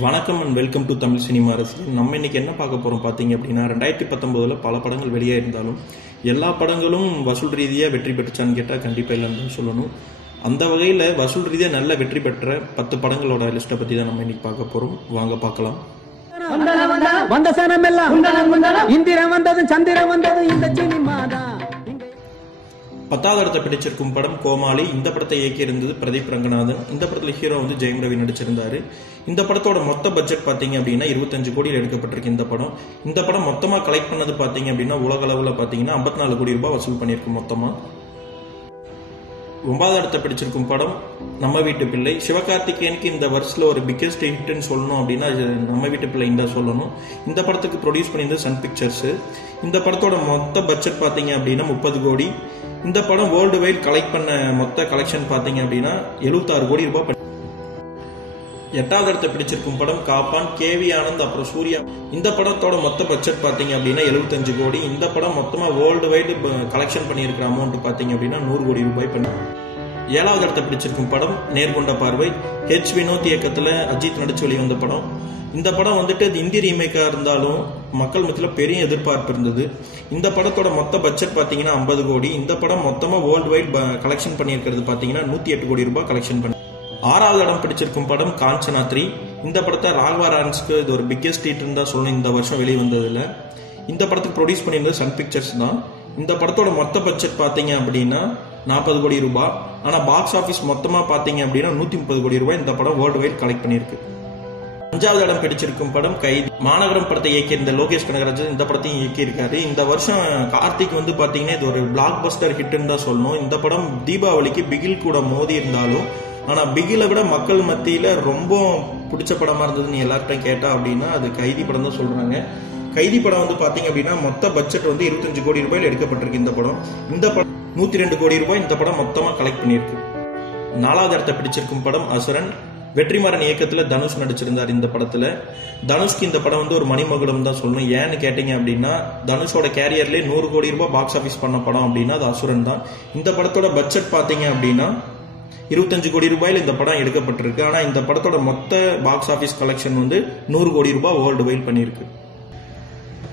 வணக்கம் and welcome to Tamil cinema ரசிகர். நம்ம இன்னைக்கு என்ன பார்க்க போறோம் பார்த்தீங்க அப்படின்னா 2019 பல படங்கள் வெளியே இருந்தாலும் எல்லா படங்களும் வசூல் ரீதியாக வெற்றி பெற்றுச்சான்னு கேட்டால் கண்டிப்பாக இல்லைன்னு சொல்லணும். அந்த வகையில் வசூல் ரீதியாக நல்ல வெற்றி பெற்ற 10 படங்களோட லிஸ்ட்டை பற்றி தான் நம்ம இன்னைக்கு பார்க்க போகிறோம். வாங்க பார்க்கலாம். வந்த சனம் எல்லாம் இந்திரன் வந்தது சந்திரன் வந்தது இந்த சினிமாதான். 10வது இடத்தை பிடிச்சிருக்கும் படம் கோமாளி. இந்த படத்தை இயக்கியிருந்தது பிரதீப் ரங்கநாதன். இந்த படத்தில் ஹீரோ வந்து ஜெயம் ரவி நடிச்சிருந்தாரு. இந்த படத்தோட மொத்த பட்ஜெட் பார்த்தீங்க அப்படின்னா 25 கோடியில் எடுக்கப்பட்டிருக்கு. இந்த படம் மொத்தமாக கலெக்ட் பண்ணது பார்த்தீங்க அப்படின்னா உலக அளவில் பார்த்தீங்கன்னா 54 கோடி ரூபாய் வசூல் பண்ணியிருக்கு மொத்தமாக. 9வது இடத்தை பிடிச்சிருக்கும் படம் நம்ம வீட்டு பிள்ளை. சிவகார்த்திகேயனுக்கு இந்த வருஷத்துல ஒரு பிக்கெஸ்ட் ஹிட்னு சொல்லணும் அப்படின்னா நம்ம வீட்டு பிள்ளை தான் சொல்லணும். இந்த படத்துக்கு ப்ரொடியூஸ் பண்ணியிருந்தது சன் பிக்சர்ஸ். இந்த படத்தோட மொத்த பட்ஜெட் பார்த்தீங்க அப்படின்னா 30 கோடி. இந்த படம் வேர்ல்டு வைட் கலெக்ட் பண்ண மொத்த கலெக்ஷன் பார்த்தீங்க அப்படின்னா 76 கோடி ரூபாய். 8வது இடத்தை பிடிச்சிருக்கும் படம் காப்பான். கேவி ஆனந்த் அப்புறம் சூர்யா. இந்த படத்தோட மொத்த பட்ஜெட் பார்த்தீங்க அப்படின்னா 75 கோடி. இந்த படம் மொத்தமாக வேர்ல்டு வைடு கலெக்ஷன் பண்ணியிருக்கிற அமௌண்ட் பார்த்தீங்க அப்படின்னா 100 கோடி ரூபாய் பண்ண. 7வது இடத்தை பிடிச்சிருக்கும் படம் நேர்கொண்ட பார்வை. ஹெச் வினோத் இயக்கத்தில் அஜித் நடிச்சு வெளிவந்த படம். இந்த படம் வந்துட்டு இந்தி ரீமேக்காக இருந்தாலும் மக்கள் மத்தியில் பெரிய எதிர்பார்ப்பு இருந்தது. இந்த படத்தோட மொத்த பட்ஜெட் பார்த்தீங்கன்னா 50 கோடி. இந்த படம் மொத்தமாக வேர்ல்டு வைட் கலெக்ஷன் பண்ணியிருக்கிறது பார்த்தீங்கன்னா 108 கோடி ரூபாய் கலெக்ஷன் பண்ணி. 6வது இடம் பிடிச்சிருக்கும் படம் காஞ்சனா 3. இந்த படத்தை ராகவா லாரன்ஸ்க்கு இது ஒரு பிக்கெஸ்ட் ஹிட்னு தான் சொல்லணும் இந்த வருஷம் வெளிவந்ததில்ல. இந்த படத்துக்கு ப்ரொடியூஸ் பண்ணியிருந்தது சன் பிக்சர்ஸ் தான். இந்த படத்தோட மொத்த பட்ஜெட் பார்த்தீங்க அப்படின்னா 40 கோடி ரூபாய். ஆனால் பாக்ஸ் ஆஃபீஸ் மொத்தமாக பார்த்தீங்க அப்படின்னா 130 கோடி ரூபாய் இந்த படம் வேர்ல்டு வைட் கலெக்ட் பண்ணியிருக்கு. 5வது இடம் பிடிச்சிருக்கும் படம் கைதி. மாநகரம் படத்தை இயக்கியிருந்த லோகேஷ் கனகராஜன் இந்த படத்தையும் இயக்கியிருக்காரு. இந்த வருஷம் கார்த்திக் வந்து பார்த்தீங்கன்னா இது ஒரு பிளாக் பஸ்டர் ஹிட்னு தான் சொல்லணும். இந்த படம் தீபாவளிக்கு பிகில் கூட மோதி இருந்தாலும் ஆனால் பிகிலை விட மக்கள் மத்தியில் ரொம்ப பிடிச்ச படமாக இருந்ததுன்னு எல்லார்ட்டையும் கேட்டா அப்படின்னா அது கைதி படம் தான் சொல்கிறாங்க. கைதி படம் வந்து பார்த்தீங்க அப்படின்னா மொத்த பட்ஜெட் வந்து 25 கோடி ரூபாயில் எடுக்கப்பட்டிருக்கு. இந்த படம் 102 கோடி ரூபாய் இந்த படம் மொத்தமாக கலெக்ட் பண்ணியிருக்கு. 4வது இடத்தை பிடிச்சிருக்கும் படம் அசுரன். வெற்றிமாறன் இயக்கத்தில் தனுஷ் நடிச்சிருந்தார். இந்த படத்தில் தனுஷ்க்கு இந்த படம் வந்து ஒரு மணிமகுடம் தான் சொல்லணும். ஏன்னு கேட்டீங்க அப்படின்னா தனுஷோட கேரியர்லேயே 100 கோடி ரூபாய் பாக்ஸ் ஆஃபீஸ் பண்ண படம் அப்படின்னா அது அசுரன் தான். இந்த படத்தோட பட்ஜெட் பார்த்தீங்க அப்படின்னா 25 கோடி ரூபாயில் இந்த படம் எடுக்கப்பட்டிருக்கு. ஆனால் இந்த படத்தோட மொத்த பாக்ஸ் ஆஃபீஸ் கலெக்ஷன் வந்து 100 கோடி ரூபாய் வேர்ல்டு வைட் பண்ணியிருக்கு.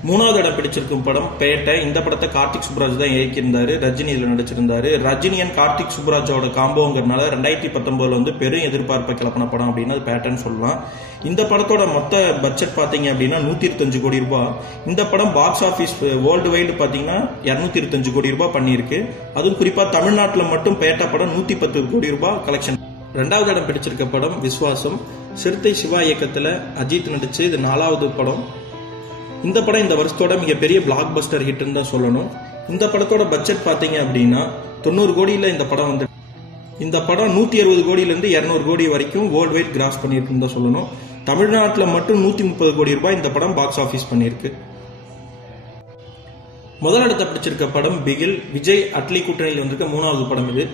3வது இடம் பிடிச்சிருக்கும் படம் பேட்டை. இந்த படத்தை கார்த்திக் சுப்ராஜ் தான் இயக்கியிருந்தாரு. ரஜினி இதில் நடிச்சிருந்தாரு. ரஜினி அண்ட் கார்த்திக் சுப்ராஜோட காம்போங்கிறதுனால 2019 வந்து பெரும் எதிர்பார்ப்பை கிளப்பின படம் அப்படின்னா அது பேட்டைன்னு சொல்லலாம். இந்த படத்தோட மொத்த பட்ஜெட் பார்த்தீங்க அப்படின்னா 125 கோடி ரூபாய். இந்த படம் பாக்ஸ் ஆஃபீஸ் வேர்ல்டு வைடு பார்த்தீங்கன்னா 225 கோடி ரூபாய் பண்ணியிருக்கு. அதுவும் குறிப்பாக தமிழ்நாட்டில் மட்டும் பேட்டை படம் 110 கோடி ரூபாய் கலெக்ஷன். 2வது இடம் பிடிச்சிருக்க படம் விஸ்வாசம். சிறுத்தை சிவா இயக்கத்தில் அஜித் நடிச்சு இது 4வது படம். இந்த படம் இந்த வருஷத்தோட மிகப்பெரிய பிளாக் பஸ்டர் ஹிட்னு தான் சொல்லணும். இந்த படத்தோட பட்ஜெட் பார்த்தீங்க அப்படின்னா 90 கோடியில் இந்த படம் வந்து இந்த படம் 160 கோடியிலேருந்து 200 கோடி வரைக்கும் வேர்ல்டு வைட் கிராஸ் பண்ணியிருக்குன்னு தான் சொல்லணும். தமிழ்நாட்டில் மட்டும் 130 கோடி ரூபாய் இந்த படம் பாக்ஸ் ஆஃபீஸ் பண்ணியிருக்கு. முதல் இடத்தை பிடிச்சிருக்க படம் பிகில். விஜய் அட்லி கூட்டணியில் வந்திருக்க 3வது படம் இது.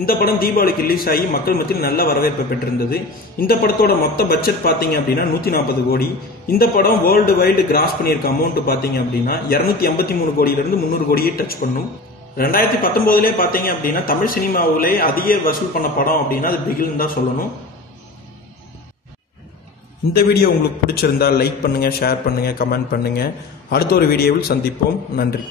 இந்த படம் தீபாவளிக்கு ரிலீஸ் ஆகி மக்கள் மத்தியில் நல்ல வரவேற்பை பெற்றிருந்தது. இந்த படத்தோட மொத்த பட்ஜெட் பார்த்தீங்க அப்படின்னா 140 கோடி. இந்த படம் வேர்ல்டு வைடு கிராஸ் பண்ணியிருக்க அமௌண்ட் பார்த்தீங்க அப்படின்னா 283 கோடியிலிருந்து 300 கோடியை டச் பண்ணும். 2019 பார்த்தீங்க அப்படின்னா தமிழ் சினிமாவிலே அதிக வசூல் பண்ண படம் அப்படின்னா அது பிகில்னு தான் சொல்லணும். இந்த வீடியோ உங்களுக்கு பிடிச்சிருந்தா லைக் பண்ணுங்க, ஷேர் பண்ணுங்க, கமெண்ட் பண்ணுங்க. அடுத்த ஒரு வீடியோவில் சந்திப்போம். நன்றி.